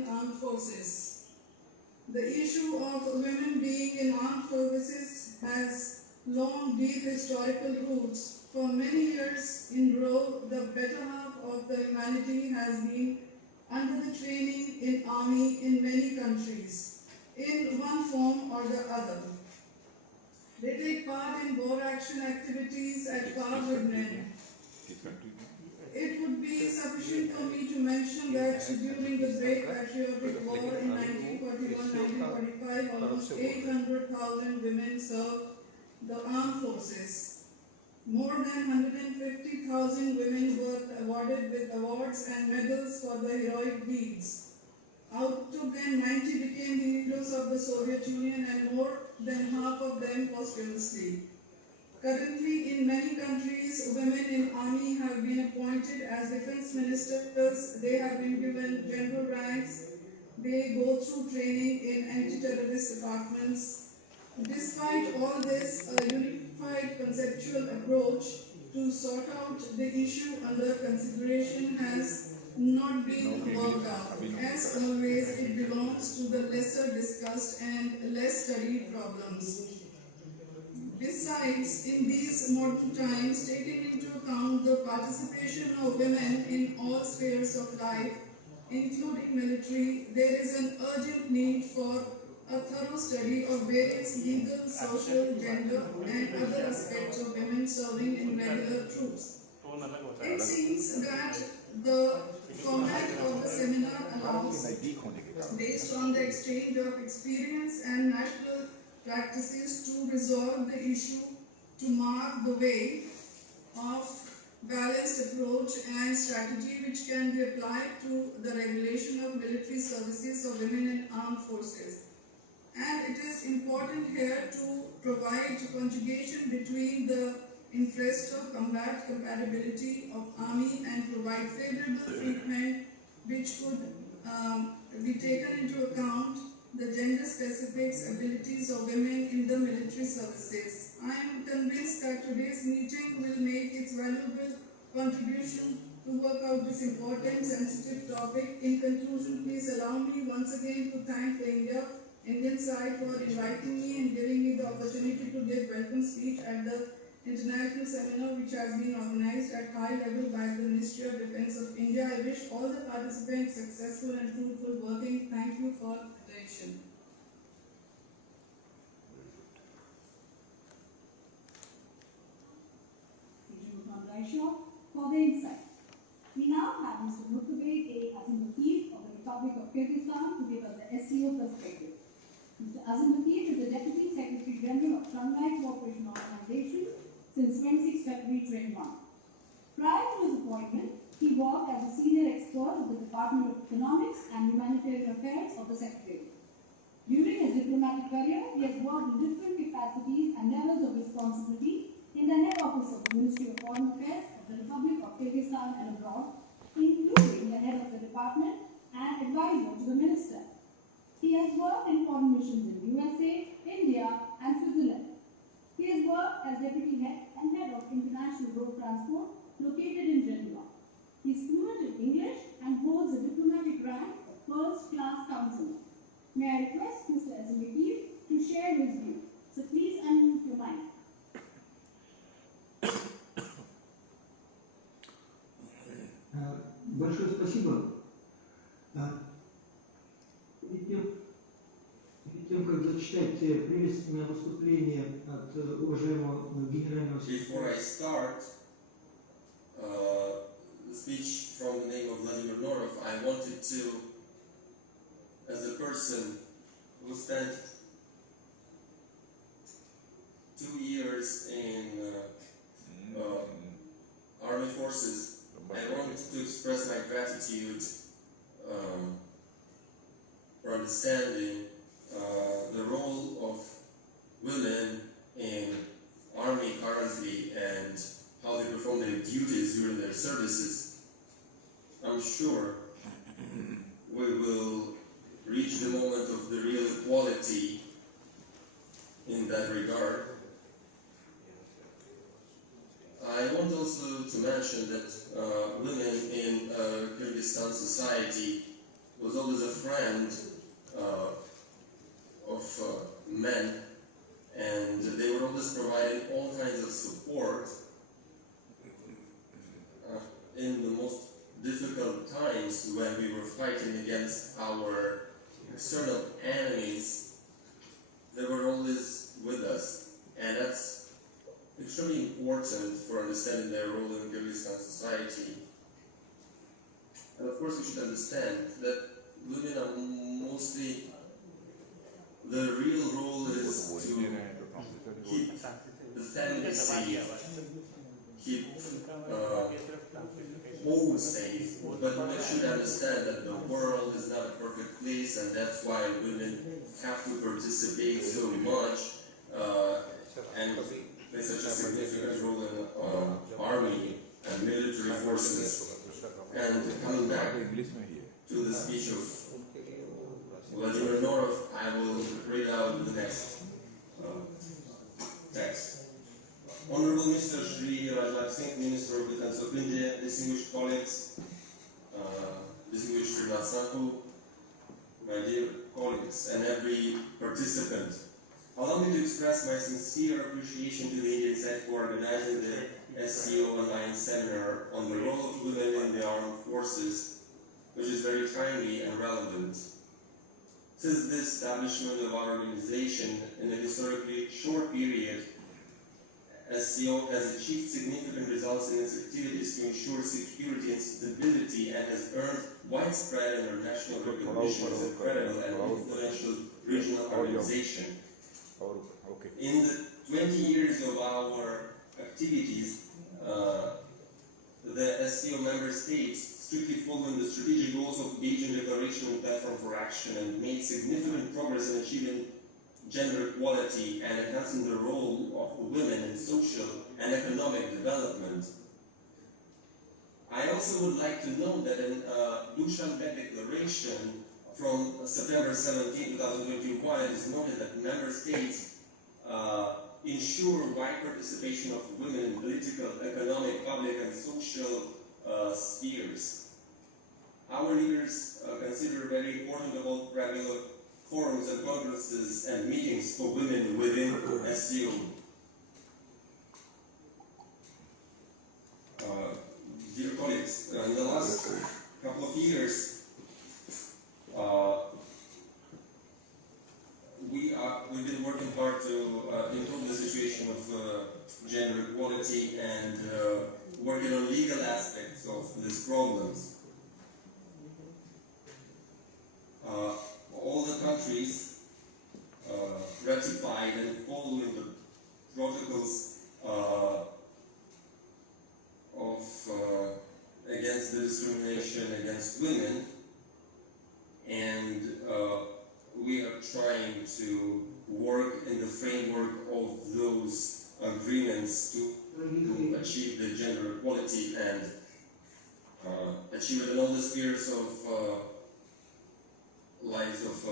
armed forces. The issue of women being in armed services has long, deep historical roots. For many years in row, the better half of the humanity has been under the training in army in many countries, in one form or the other. They take part in war action activities at par with men. It would be sufficient for me to mention that during the Great Patriotic War in 1941-1945, almost 800,000 women served the armed forces. More than 150,000 women were awarded with awards and medals for their heroic deeds. Out of them, 90 became heroes of the Soviet Union and more than half of them posthumously. Currently, in many countries, women in army have been appointed as defense ministers. They have been given general ranks. They go through training in anti-terrorist departments. Despite all this, a unified conceptual approach to sort out the issue under consideration has not been worked out. As always, it belongs to the lesser discussed and less studied problems. Besides, in these modern times, taking into account the participation of women in all spheres of life, including military, there is an urgent need for a thorough study of various legal, social, gender, and other aspects of women serving in regular troops. It seems that the format of the seminar allows, based on the exchange of experience and national practices, to resolve the issue, to mark the way of balanced approach and strategy which can be applied to the regulation of military services of women in armed forces. And it is important here to provide conjugation between the interest of combat compatibility of army and provide favorable treatment which could be taken into account the gender specific abilities of women in the military services. I am convinced that today's meeting will make its valuable contribution to work out this important sensitive topic. In conclusion, please allow me once again to thank the Indian side for inviting me and giving me the opportunity to give welcome speech at the international seminar which has been organized at high level by the Ministry of Defence of India. I wish all the participants successful and fruitful working. Thank you for attention. For the insight. We now have Mr. Murtabek A. Azimbakiv of the Republic of Kyrgyzstan to give us the SCO perspective. Mr. Azimbakiv is the Deputy Secretary General of Sunlight Cooperation Organization since 26 February 21. Prior to his appointment, he worked as a senior expert of the Department of Economics and Humanitarian Affairs of the Secretary. During his diplomatic career, he has worked in different capacities and levels of responsibility in the head office of the Ministry of Foreign Affairs of the Republic of Kyrgyzstan and abroad, including the head of the department and advisor to the minister. He has worked in foreign missions in USA, India, and Switzerland. He has worked as deputy head and head of international road transport located in Geneva. He is fluent in English and holds a diplomatic rank of first-class counselor. May I request Mr. Azimbakiv to share his view. So please unmute your mic. Большое спасибо. Перед тем, как зачитать приветственное выступление от уважаемого генерального секретаря. Before I start the speech from the name of Vladimir Norov, I wanted to, as a person who spent 2 years in army forces, I wanted to express my gratitude for understanding the role of women in army currently and how they perform their duties during their services. I'm sure we will reach the moment of the real equality in that regard. I want also to mention that women in Kyrgyzstan society was always a friend of men, and they were always providing all kinds of support in the most difficult times when we were fighting against our external enemies. They were always with us, and that's extremely important for understanding their role in Kyrgyzstan society. And of course we should understand that women are mostly, the real role is to keep the family safe, keep home safe, but we should understand that the world is not a perfect place, and that's why women have to participate so much and play such a significant role in army and military forces. And coming back to the speech of Vladimir Norov, I will read out the next text. Honorable Mr. Shri Rajnath Singh, Minister of Defense of India, distinguished colleagues, distinguished Sri Nath, my dear colleagues, and every participant, allow me to express my sincere appreciation to the Indian side for organizing the SCO Online Seminar on the role of women in the armed forces, which is very timely and relevant. Since the establishment of our organization in a historically short period, SCO has achieved significant results in its activities to ensure security and stability, and has earned widespread international recognition as a credible and influential regional organization. In the 20 years of our activities, the SCO member states, strictly following the strategic goals of Beijing Declaration and Platform for Action, and made significant progress in achieving gender equality and enhancing the role of women in social and economic development. I also would like to note that in Dushanbe Declaration from September 17, 2021, it is noted that member states ensure wide participation of women in political, economic, public, and social spheres. Our leaders consider very important about regular forums and congresses and meetings for women within SCO. Dear colleagues, in the last couple of years, we've been working hard to improve the situation of gender equality and working on legal aspects of these problems. All the countries ratified and following the protocols against the discrimination against women, and we are trying to work in the framework of those agreements to achieve the gender equality and achieve it in all the spheres of lives of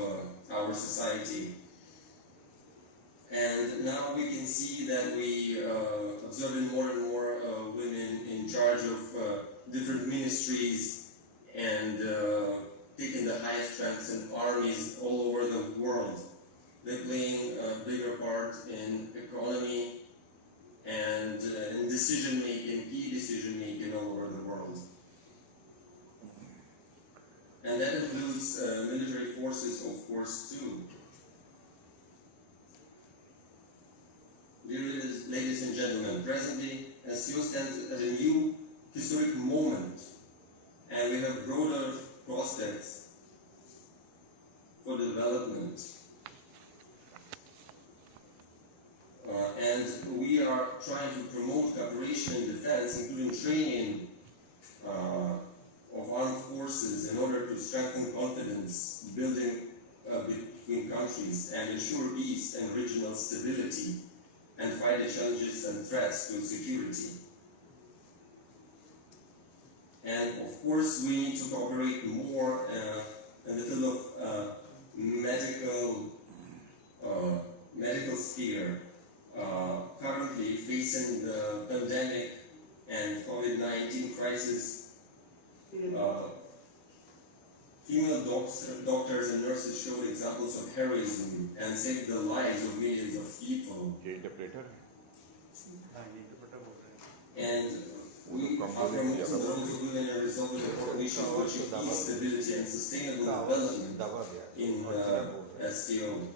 our society. And now we can see that we observing more and more women in charge of different ministries and taking the highest ranks in armies all over the world. They're playing a bigger part in economy and in decision-making, key decision-making all over the world. And that includes military forces, of course, too. Dear ladies and gentlemen, presently, SCO stands at a new historic moment, and we have broader prospects for development. And we are trying to promote cooperation in defense, including training of armed forces in order to strengthen confidence building between countries and ensure peace and regional stability and fight the challenges and threats to security. And of course we need to cooperate more in the field of medical sphere. Currently facing the pandemic and COVID-19 crisis, female examples of heroism and saved the lives of millions of people. And we offer most of the roles of women in resolving important issues to achieve peace, stability, and sustainable development in SCO.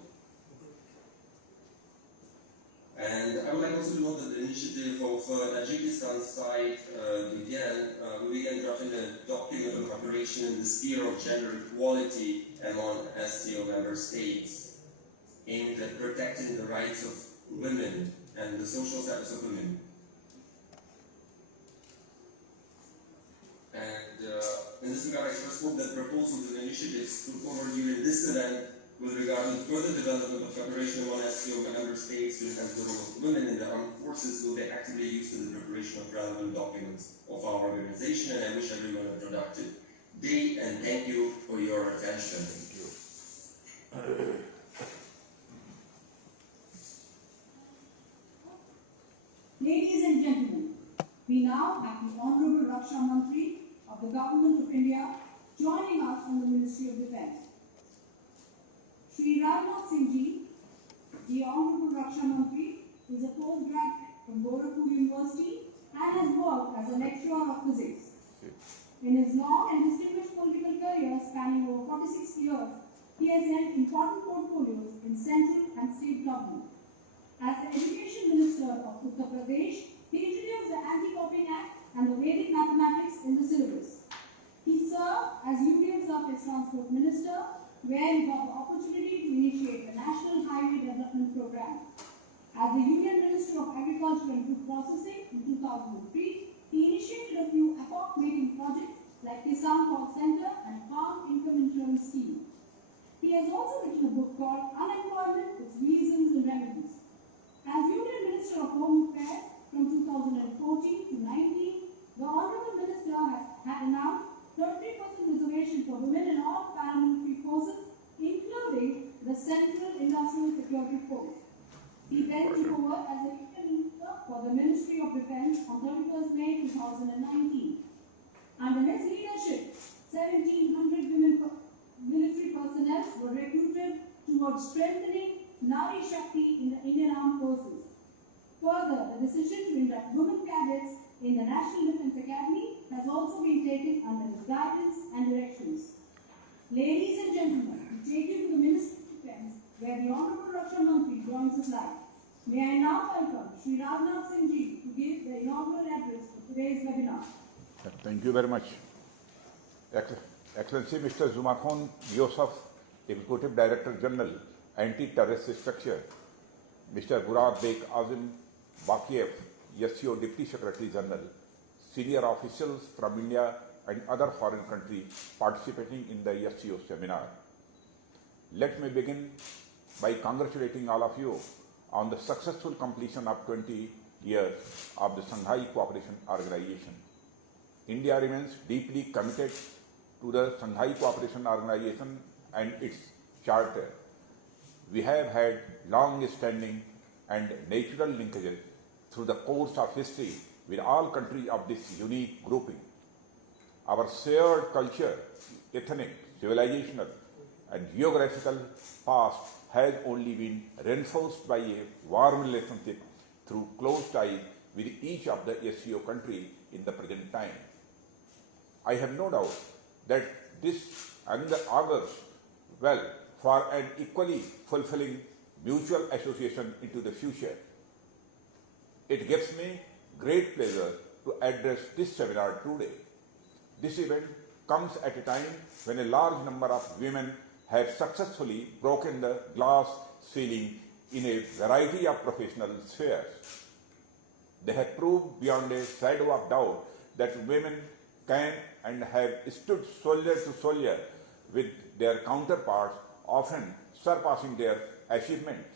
And I would like also to note that the initiative of Tajikistan's side we began drafting a document on cooperation in the sphere of gender equality among SCO member states, aimed at protecting the rights of women and the social status of women. And in this regard, I express hope that proposals and initiatives put forward during this event with regard to further development of cooperation among SCO member states to enhance the role of women in the armed forces will be actively used in the preparation of relevant documents of our organization. And I wish everyone a productive day, and thank you for your attention. Ladies and gentlemen, we now have the Honorable Raksha Mantri of the Government of India joining us from the Ministry of Defence. Shri Rajnath Singh, the Honorable Raksha Mantri, is a postgraduate from Gorakhpur University and has worked as a lecturer of physics. In his long and distinguished political career spanning over 46 years, he has held important portfolios in central and state government. As the Education Minister of Uttar Pradesh, he introduced the Anti-Copying Act and the Vedic mathematics in the syllabus. He served as Union Surface Transport Minister, where he got the opportunity to initiate the National Highway Development Program. As the Union Minister of Agriculture and Food Processing in 2003, he initiated a few epoch-making projects like Kisan Call Center and Farm Income Insurance Scheme. He has also written a book called Unemployment, Its Reasons and Remedies. As Union Minister of Home Affairs from 2014 to 19, the Honourable Minister has announced 30% reservation for women in all paramilitary forces, including the Central Industrial Security Force. He then took over as the Union Minister for the Ministry of Defence on 31st May 2019. Under his leadership, 1,700 women military personnel were recruited towards strengthening Nari Shakti in the Indian Armed Forces. Further, the decision to induct women cadets in the National Defence Academy has also been taken under his guidance and directions. Ladies and gentlemen, we take you to the Ministry of Defence, where the Honourable Raksha Mantri joins us live. May I now welcome Shri Rajnath Singh ji to give the inaugural address for today's webinar. Thank you very much. Excellency Mr. Zumakon Yusuf, Executive Director General, Anti-Terrorist Structure, Mr. Murad Bek Azim Bakiev, SCO Deputy Secretary General, senior officials from India and other foreign countries participating in the SCO seminar. Let me begin by congratulating all of you on the successful completion of 20 years of the Shanghai Cooperation Organization. India remains deeply committed to the Shanghai Cooperation Organization and its charter. We have had long-standing and natural linkages through the course of history with all countries of this unique grouping. Our shared culture, ethnic, civilizational, and geographical past has only been reinforced by a warm relationship through close ties with each of the SCO countries in the present time. I have no doubt that this augurs well for an equally fulfilling mutual association into the future. It gives me great pleasure to address this seminar today. This event comes at a time when a large number of women have successfully broken the glass ceiling in a variety of professional spheres. They have proved beyond a shadow of doubt that women can and have stood shoulder to shoulder with their counterparts, often surpassing their achievements.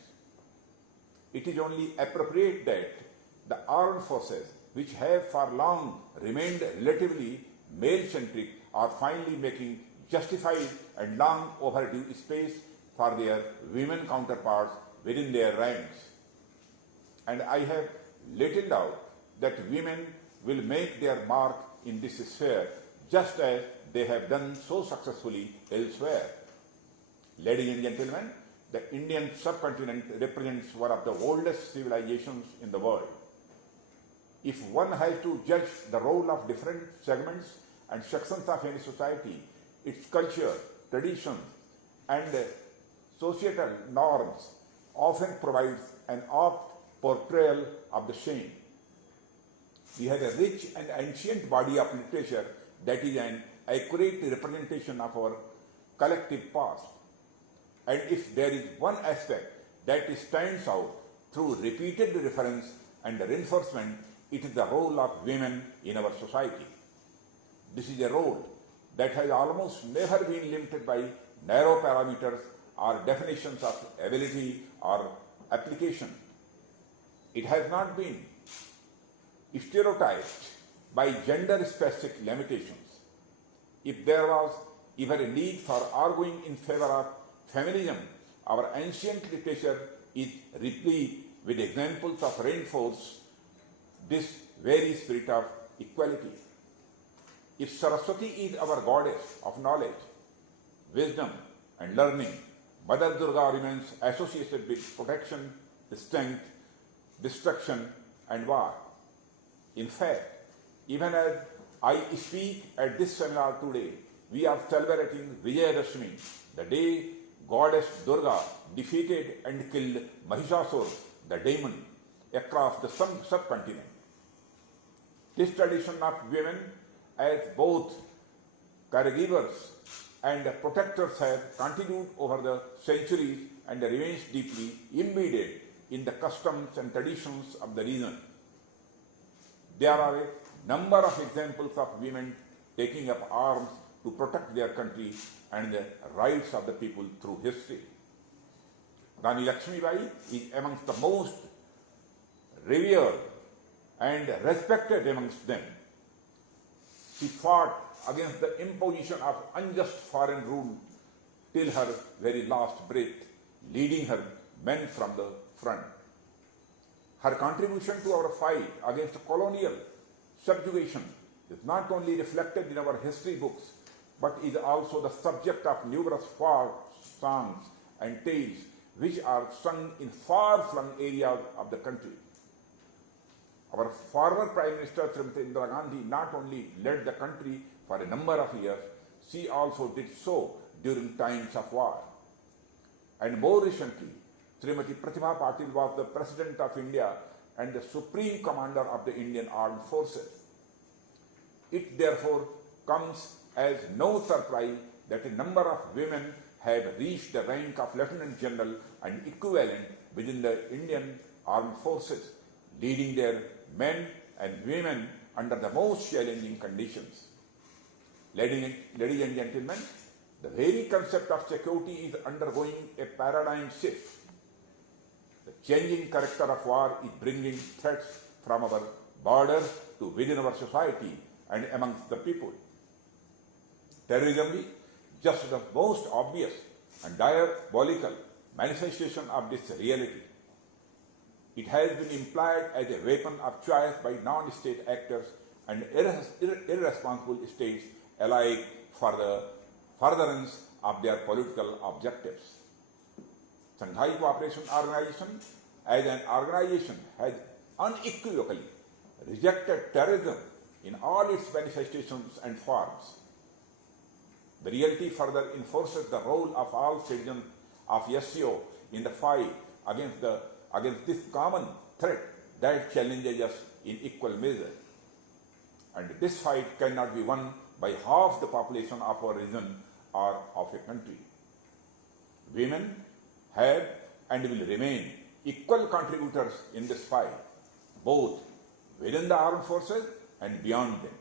It is only appropriate that the armed forces, which have for long remained relatively male-centric, are finally making justified and long overdue space for their women counterparts within their ranks. And I have little doubt that women will make their mark in this sphere just as they have done so successfully elsewhere. Ladies and gentlemen, the Indian subcontinent represents one of the oldest civilizations in the world. If one has to judge the role of different segments and sections of any society, its culture, traditions, and societal norms often provides an apt portrayal of the same. We have a rich and ancient body of literature that is an accurate representation of our collective past. And if there is one aspect that stands out through repeated reference and reinforcement, it is the role of women in our society. This is a role that has almost never been limited by narrow parameters or definitions of ability or application. It has not been stereotyped by gender-specific limitations. If there was ever a need for arguing in favor of feminism, our ancient literature is replete with examples of reinforce this very spirit of equality. If Saraswati is our goddess of knowledge, wisdom, and learning, Mother Durga remains associated with protection, strength, destruction, and war. In fact, even as I speak at this seminar today, we are celebrating Vijayadashmi, the day Goddess Durga defeated and killed Mahishasur, the demon, across the subcontinent. This tradition of women as both caregivers and protectors have continued over the centuries and remains deeply embedded in the customs and traditions of the region. There are a number of examples of women taking up arms to protect their country and the rights of the people through history. Rani Lakshmibai is amongst the most revered and respected amongst them. She fought against the imposition of unjust foreign rule till her very last breath, leading her men from the front. Her contribution to our fight against colonial subjugation is not only reflected in our history books, but is also the subject of numerous folk songs and tales which are sung in far-flung areas of the country. Our former Prime Minister Srimati Indira Gandhi not only led the country for a number of years, she also did so during times of war. And more recently, Srimati Pratibha Patil was the President of India and the Supreme Commander of the Indian Armed Forces. It therefore comes as no surprise that a number of women have reached the rank of Lieutenant General and equivalent within the Indian Armed Forces, leading their men and women under the most challenging conditions. Ladies and gentlemen, the very concept of security is undergoing a paradigm shift. The changing character of war is bringing threats from our borders to within our society and amongst the people. Terrorism is just the most obvious and diabolical manifestation of this reality. It has been employed as a weapon of choice by non-state actors and irresponsible states alike for the furtherance of their political objectives. Shanghai Cooperation Organization as an organization has unequivocally rejected terrorism in all its manifestations and forms. The reality further enforces the role of all citizens of SCO in the fight against this common threat that challenges us in equal measure. And this fight cannot be won by half the population of our region or of a country. Women have and will remain equal contributors in this fight, both within the armed forces and beyond them.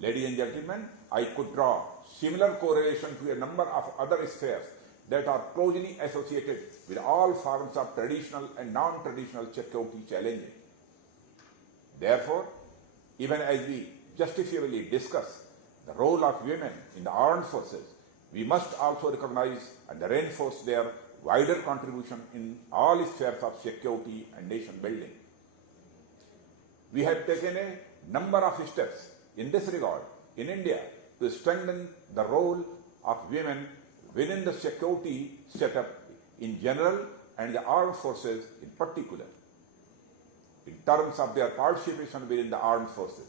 Ladies and gentlemen, I could draw similar correlation to a number of other spheres that are closely associated with all forms of traditional and non-traditional security challenges. Therefore, even as we justifiably discuss the role of women in the armed forces, we must also recognize and reinforce their wider contribution in all spheres of security and nation building. We have taken a number of steps in this regard in India to strengthen the role of women within the security setup in general and the armed forces in particular. In terms of their participation within the armed forces,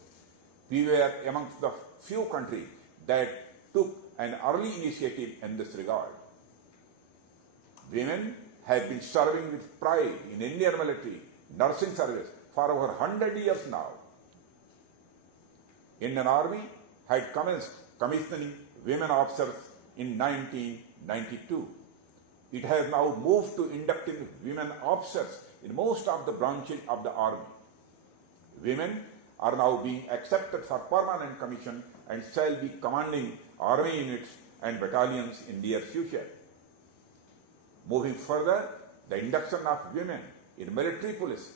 we were amongst the few countries that took an early initiative in this regard. Women have been serving with pride in Indian military nursing service for over 100 years now. Indian Army had commenced commissioning women officers in 1992. It has now moved to inducting women officers in most of the branches of the Army. Women are now being accepted for permanent commission and shall be commanding Army units and battalions in near future. Moving further, the induction of women in military police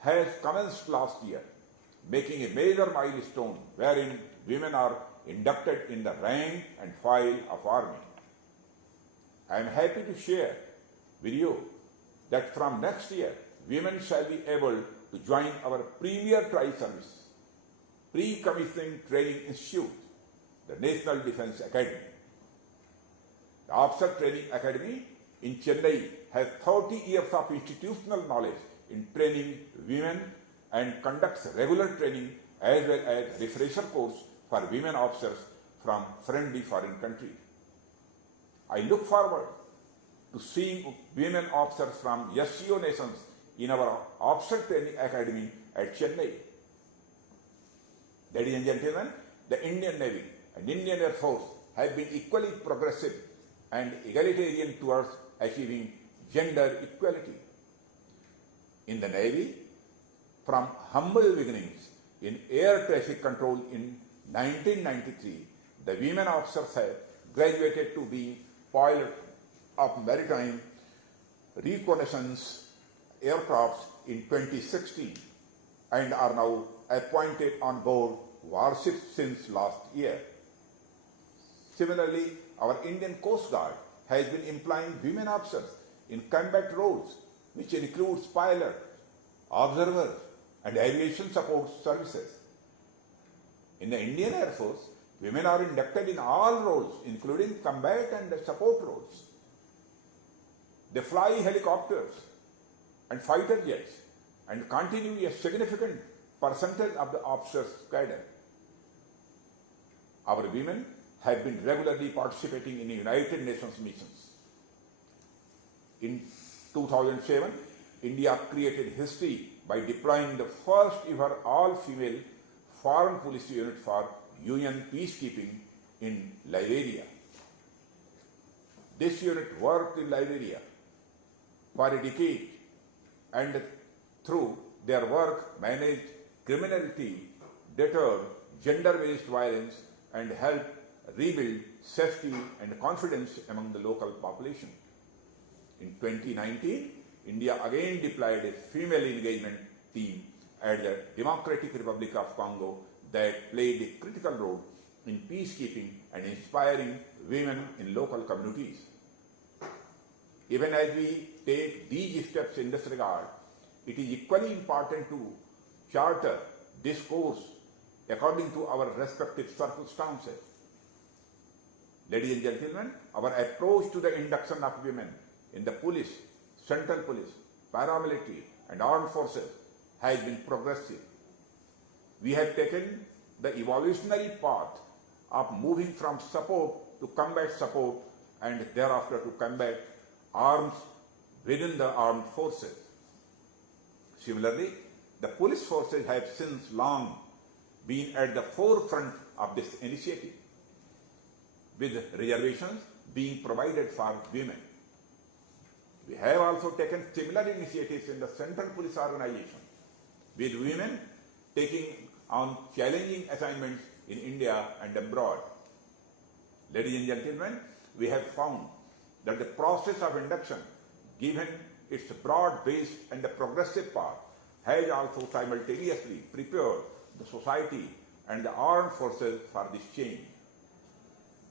has commenced last year, making a major milestone wherein women are inducted in the rank and file of Army. I am happy to share with you that from next year, women shall be able to join our premier tri-service, pre-commissioning training institute, the National Defence Academy. The Officer Training Academy in Chennai has 30 years of institutional knowledge in training women and conducts regular training as well as refresher course for women officers from friendly foreign countries. I look forward to seeing women officers from SCO nations in our Officer Training Academy at Chennai. Ladies and gentlemen, the Indian Navy and Indian Air Force have been equally progressive and egalitarian towards achieving gender equality. In the Navy, from humble beginnings in air traffic control in 1993, the women officers have graduated to be pilots of maritime reconnaissance aircrafts in 2016 and are now appointed on board warships since last year. Similarly, our Indian Coast Guard has been employing women officers in combat roles, which includes pilots, observers, and aviation support services. In the Indian Air Force, women are inducted in all roles, including combat and support roles. They fly helicopters and fighter jets and continue a significant percentage of the officers' cadre. Our women have been regularly participating in United Nations missions. In 2007, India created history by deploying the first ever all-female foreign police unit for UN peacekeeping in Liberia. This unit worked in Liberia for a decade and through their work managed criminality, deterred gender-based violence, and helped rebuild safety and confidence among the local population. In 2019, India again deployed a female engagement team at the Democratic Republic of Congo that played a critical role in peacekeeping and inspiring women in local communities. Even as we take these steps in this regard, it is equally important to charter this course according to our respective circumstances. Ladies and gentlemen, our approach to the induction of women in the police, central police, paramilitary, and armed forces has been progressive. We have taken the evolutionary path of moving from support to combat support and thereafter to combat arms within the armed forces. Similarly, the police forces have since long been at the forefront of this initiative, with reservations being provided for women. We have also taken similar initiatives in the Central Police Organization, with women taking on challenging assignments in India and abroad. Ladies and gentlemen, we have found that the process of induction, given its broad-based and progressive path, has also simultaneously prepared the society and the armed forces for this change.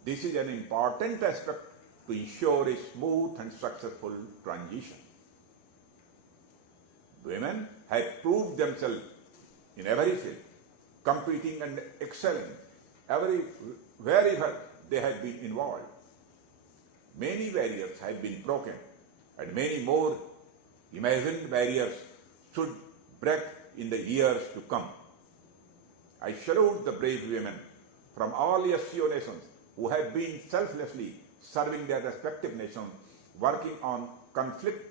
This is an important aspect to ensure a smooth and successful transition. Women have proved themselves in every field, competing and excelling wherever they have been involved. many barriers have been broken and many more imagined barriers should break in the years to come. I salute the brave women from all SCO nations who have been selflessly serving their respective nations, working on conflict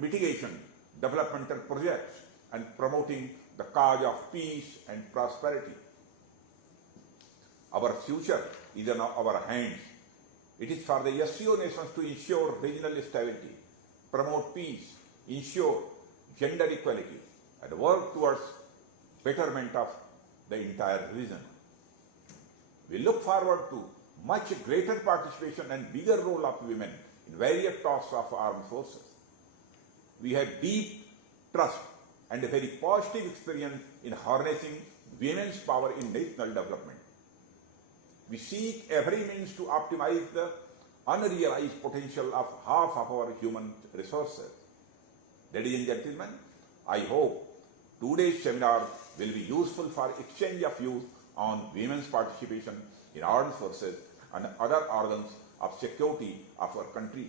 mitigation, developmental projects, and promoting the cause of peace and prosperity. Our future is in our hands. It is for the SCO nations to ensure regional stability, promote peace, ensure gender equality, and work towards betterment of the entire region. We look forward to much greater participation and bigger role of women in various tasks of armed forces. We have deep trust and a very positive experience in harnessing women's power in national development. We seek every means to optimize the unrealized potential of half of our human resources. Ladies and gentlemen, I hope today's seminar will be useful for exchange of views on women's participation in armed forces and other organs of security of our country.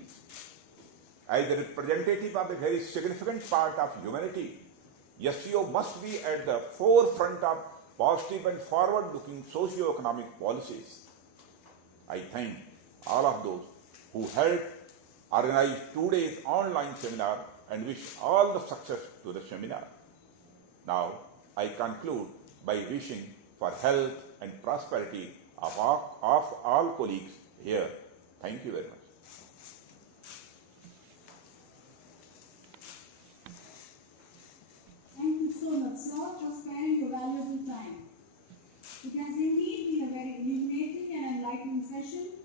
As a representative of a very significant part of humanity, SCO must be at the forefront of positive and forward-looking socio-economic policies. I thank all of those who helped organize today's online seminar and wish all the success to the seminar. Now, I conclude by wishing for health and prosperity of all colleagues here. Thank you very much. Thank you so much, sir, for sparing your valuable time. It has indeed been a very illuminating and enlightening session.